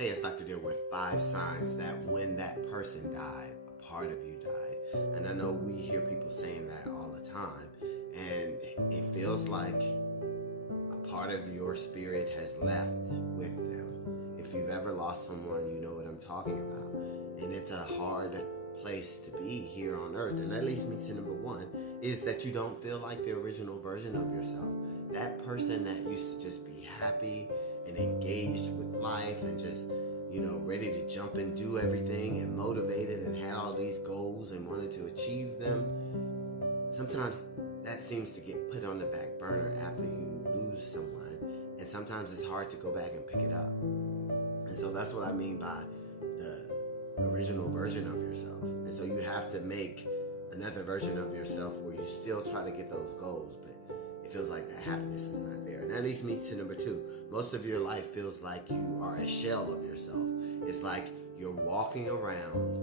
Hey, it's Dr. Deal with 5 signs that when that person died, a part of you died. And I know we hear people saying that all the time, and it feels like a part of your spirit has left with them. If you've ever lost someone, you know what I'm talking about. And it's a hard place to be here on earth. And that leads me to number 1 is that you don't feel like the original version of yourself. That person that used to just be happy and engaged with life and just, ready to jump and do everything and motivated and had all these goals and wanted to achieve them. Sometimes that seems to get put on the back burner after you lose someone. And sometimes it's hard to go back and pick it up. And so that's what I mean by the original version of yourself. And so you have to make another version of yourself where you still try to get those goals, but it feels like that happiness is not there. And that leads me to number 2. Most of your life feels like you are a shell of yourself. It's like you're walking around.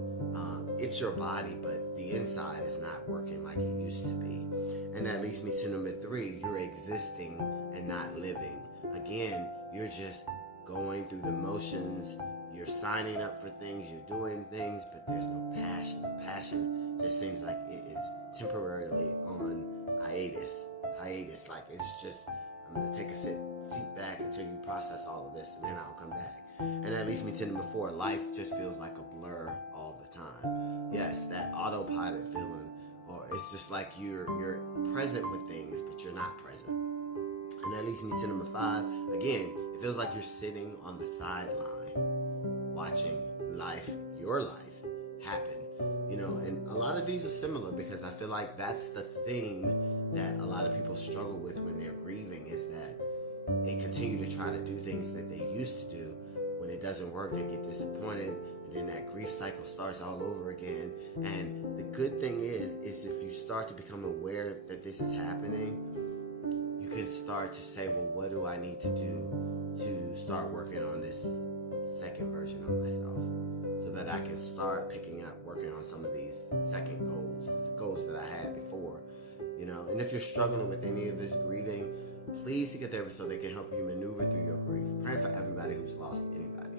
It's your body, but the inside is not working like it used to be. And that leads me to number 3. You're existing and not living. Again, you're just going through the motions. You're signing up for things. You're doing things, but there's no passion. The passion just seems like it is temporarily on hiatus. Like it's just, I'm going to take a seat back until you process all of this, and then I'll come back. And that leads me to number 4. Life just feels like a blur all the time. Yes, that autopilot feeling, or it's just like you're present with things, but you're not present. And that leads me to number 5. Again, it feels like you're sitting on the sideline, watching your life happen. And a lot of these are similar because I feel like that's the thing that a lot of people struggle with when they're grieving, is that they continue to try to do things that they used to do. When it doesn't work, they get disappointed, and then that grief cycle starts all over again. And the good thing is if you start to become aware that this is happening, you can start to say, well, what do I need to do to start working on this second version of myself, so that I can start picking up working on some of these second goals, the goals that I had before. And if you're struggling with any of this grieving, please seek a therapist so they can help you maneuver through your grief. Praying for everybody who's lost anybody.